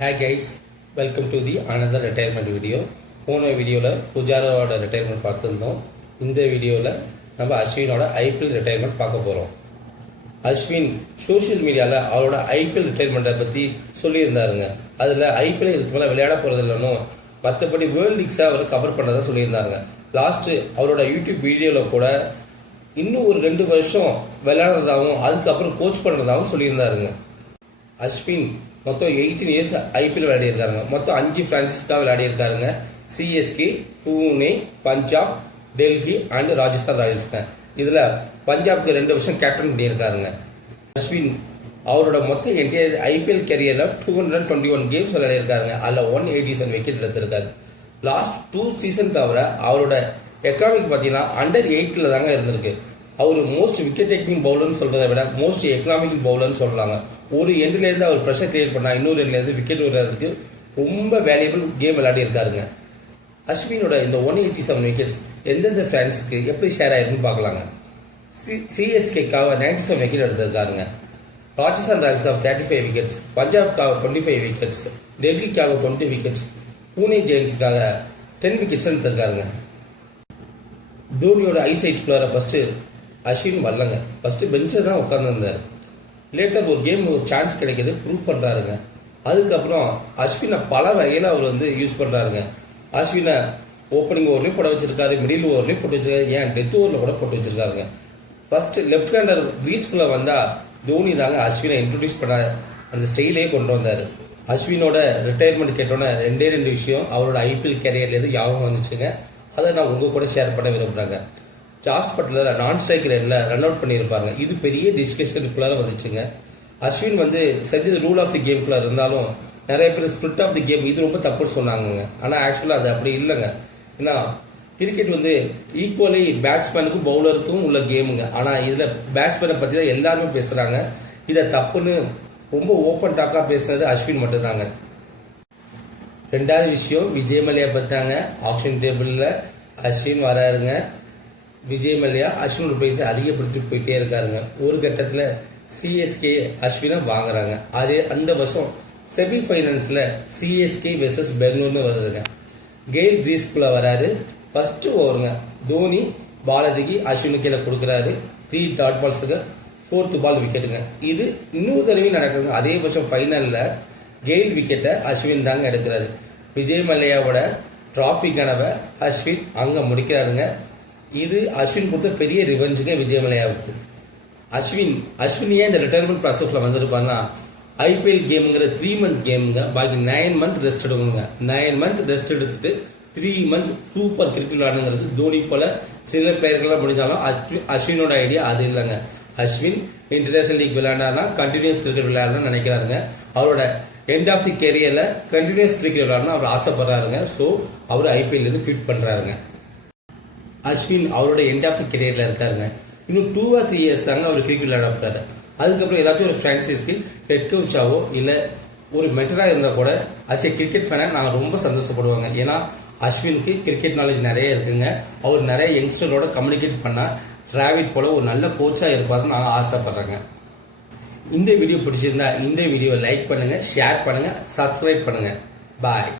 Hi guys, welcome to the another retirement video. போன வீடியோவில் புஜாராவோட retirement பார்த்துருந்தோம். இந்த வீடியோவில் நம்ம அஸ்வினோட ஐபிஎல் ரிட்டையர்மெண்ட் பார்க்க போகிறோம். அஸ்வின் சோஷியல் மீடியாவில் அவரோட ஐபிஎல் ரிட்டையர்மெண்ட்டை பற்றி சொல்லியிருந்தாருங்க. அதில் ஐபிஎல் இதுக்கு மேலே விளையாட போகிறது இல்லைன்னு மற்றபடி வேர்ல்ட் லீக்ஸை அவர் கவர் பண்ணதாக சொல்லியிருந்தாருங்க. லாஸ்ட்டு அவரோட யூடியூப் வீடியோவில் கூட இன்னும் ஒரு 2 வருஷம் விளையாடுறதாகவும் அதுக்கப்புறம் கோச் பண்ணுறதாகவும் சொல்லியிருந்தாருங்க. அஸ்வின் மொத்தம் 18 இயர்ஸ் ஐபிஎல் விளையாடிருக்காருங்க. மொத்தம் 5 பிரான்சைஸ்க்காக விளையாடிருக்காருங்க. சிஎஸ்கே, பூனே, பஞ்சாப், டெல்லி அண்ட் ராஜஸ்தான் ராயல்ஸ்ங்க. இதில் பஞ்சாப்க்கு 2 வருஷம் கேப்டன் பண்ணியிருக்காருங்க. அஸ்வின் அவரோட மொத்த என்டையர் ஐபிஎல் கேரியரில் 221 கேம்ஸ் விளையாடிருக்காருங்க. அதில் 187 விக்கெட் எடுத்திருக்காரு. லாஸ்ட் 2 சீசன் தவிர அவரோட எக்கனாமிக் பார்த்தீங்கன்னா அண்டர் 8ல் தாங்க இருந்திருக்கு. அவர் மோஸ்ட் விக்கெட் டேக்கிங் பவுலர்னு சொல்றதை விட மோஸ்ட் எக்கனாமிக் பவுலர்னு சொல்றாங்க. ஒரு எண்ட்லேருந்து அவர் ப்ரெஷர் கிரியேட் பண்ணா இன்னொரு எண்ட்லேருந்து விக்கெட் விடுறதுக்கு ரொம்ப வேல்யூபிள் கேம் விளையாடி இருக்காருங்க. அஸ்வினோட இந்த 187 விக்கெட்ஸ் எந்தெந்த ஃபேன்ஸுக்கு எப்படி ஷேர் ஆயிருக்குன்னு பார்க்கலாங்க. சிஎஸ்கேக்காக 97 விக்கெட் எடுத்திருக்காருங்க. ராஜஸ்தான் ராயல்ஸ் 35 விக்கெட்ஸ், பஞ்சாப்காக 25 விக்கெட்ஸ், டெல்லிக்காக 20 விக்கெட்ஸ், பூனே ஜெயின்ஸுக்காக 10 விக்கெட்ஸ் எடுத்திருக்காருங்க. தோனியோட ஐசைட்டுக்குள்ளார ஃபர்ஸ்ட் அஸ்வின் வரலங்க. ஃபர்ஸ்ட் பெஞ்சில் தான் உட்காந்துருந்தார். லேட்டர் ஒரு கேம் ஒரு சான்ஸ் கிடைக்கிது, ப்ரூவ் பண்ணுறாருங்க. அதுக்கப்புறம் அஸ்வினை பல வகையில் அவர் யூஸ் பண்ணுறாருங்க. அஸ்வினை ஓப்பனிங் ஓவர்லேயும் போட வச்சிருக்காரு, மிடில் ஓவர்லேயும் போட்டு வச்சிருக்காரு, ஏன் டெத் ஓவரில் கூட போட்டு வச்சிருக்காருங்க. ஃபர்ஸ்ட் லெஃப்ட் ஹேண்டர் கிரீஸ்குள்ளே வந்தால் தோனி தாங்க அஸ்வினை இன்ட்ரடியூஸ் பண்ண அந்த ஸ்டைலே கொண்டு வந்தார். அஸ்வினோட ரிட்டையர்மெண்ட் கேட்டோன்னே 2 விஷயம் அவரோட ஐபிஎல் கேரியர்லேருந்து ஞாபகம் வந்துச்சுங்க. அதை நான் உங்க கூட ஷேர் பண்ண விரும்புறாங்க. ஜாஸ் பட்லர் நான் ஸ்ட்ரைக் லைன்ல ரன் அவுட் பண்ணியிருப்பாங்க. இது பெரிய டிஸ்கஷனுக்குள்ளார வந்துச்சுங்க. அஸ்வின் செஞ்சது ரூல் ஆஃப் தி கேம்குள்ள இருந்தாலும் நிறைய பேர் ஸ்பிரிட் ஆஃப் தி கேம் இது ரொம்ப தப்புன்னு சொன்னாங்க. ஆனால் ஆக்சுவலாக அது அப்படி இல்லைங்க. ஏன்னா கிரிக்கெட் ஈக்குவலி பேட்ஸ்மேனுக்கும் பவுலருக்கும் உள்ள கேமுங்க. ஆனால் இதில் பேட்ஸ்மேனை பற்றி தான் எல்லாருமே பேசுகிறாங்க. இதை தப்புன்னு ரொம்ப ஓப்பன் டாக்காக பேசுறது அஸ்வின் மட்டும்தாங்க. 2வது விஷயம் விஜய் மல்லையா பார்த்தாங்க. ஆப்ஷன் டேபிளில் அஸ்வின் வராருங்க. விஜய் மல்லையா அஸ்வினோட பிரைஸை அதிகப்படுத்திட்டு போயிட்டே இருக்காருங்க. ஒரு கட்டத்தில் சிஎஸ்கே அஸ்வினை வாங்குறாங்க. அதே அந்த வருஷம் செமி ஃபைனல்ஸில் சிஎஸ்கே வெர்சஸ் பெங்களூர்னு வருதுங்க. கெயில் கிரீஸ்குள்ள வராரு. ஃபர்ஸ்ட் ஓவருங்க தோனி பாலதிக்கு அஸ்வினு கீழே கொடுக்குறாரு. 3 டாட் பால்ஸுக்கு 4th பால் விக்கெட்டுங்க. இது இன்னொரு தடவை நடக்குதுங்க. அதே வருஷம் ஃபைனலில் கெயில் விக்கெட்டை அஸ்வின் தாங்க எடுக்கிறாரு. விஜய் மல்லையாவோட டிராஃபி கனவை அஸ்வின் அங்க முடிக்கிறாருங்க. இது அஸ்வின் கொடுத்த பெரிய ரிவெஞ்சுங்க விஜய் மல்லையாவுக்கு. அஸ்வின் ஏன் இந்த ரிட்டையர்மெண்ட் ப்ராசஸ்ல வந்திருப்பாருன்னா ஐபிஎல் கேம்ங்கிற 3 மந்த் கேமுங்க. பாக்கி 9 மந்த் ரெஸ்ட் எடுக்கணுங்க. 9 மந்த் ரெஸ்ட் எடுத்துட்டு 3 மந்த் சூப்பர் கிரிக்கெட் விளையாடுங்கிறது தோனி போல சில பிளேயர்கள்லாம் முடிஞ்சாலும் அஸ்வினோட ஐடியா அது இல்லைங்க. அஸ்வின் இன்டர்நேஷனல் லீக் விளையாடுனா கண்டினியூஸ் கிரிக்கெட் விளையாடணும்னு நினைக்கிறாருங்க. அவரோட எண்ட் ஆஃப் தி கேரியர்ல கண்டினியூஸ் கிரிக்கெட் விளையாடணும் அவர் ஆசைப்படுறாருங்க. ஸோ அவர் ஐபிஎல் இருந்து குவிட் பண்றாருங்க. அஸ்வின் அவரோட எண்ட் ஆஃப் தி கேரியர்ல இருக்காருங்க. இன்னும் 2 or 3 இயர்ஸ் தாங்க அவர் கிரிக்கெட் விளையாட போறாரு. அதுக்கப்புறம் எல்லாத்தையும் ஒரு பிரான்சைஸ்க்கு ஹெட் கோச்சாவோ இல்ல ஒரு மென்டரா இருந்தா கூட அஸ் ஏ கிரிக்கெட் ஃபேனா நாங்க ரொம்ப சந்தோஷப்படுவாங்க. ஏன்னா அஸ்வினுக்கு கிரிக்கெட் நாலேஜ் நிறைய இருக்குங்க. அவர் நிறைய யங்ஸ்டரோட கம்யூனிகேட் பண்ணா டிராவிட் போல ஒரு நல்ல கோச்சா இருப்பாருன்னு நான் ஆசைப்படுறேங்க. இந்த வீடியோ பிடிச்சிருந்தா இந்த வீடியோவை லைக் பண்ணுங்க, ஷேர் பண்ணுங்க, சப்ஸ்கிரைப் பண்ணுங்க. பாய்.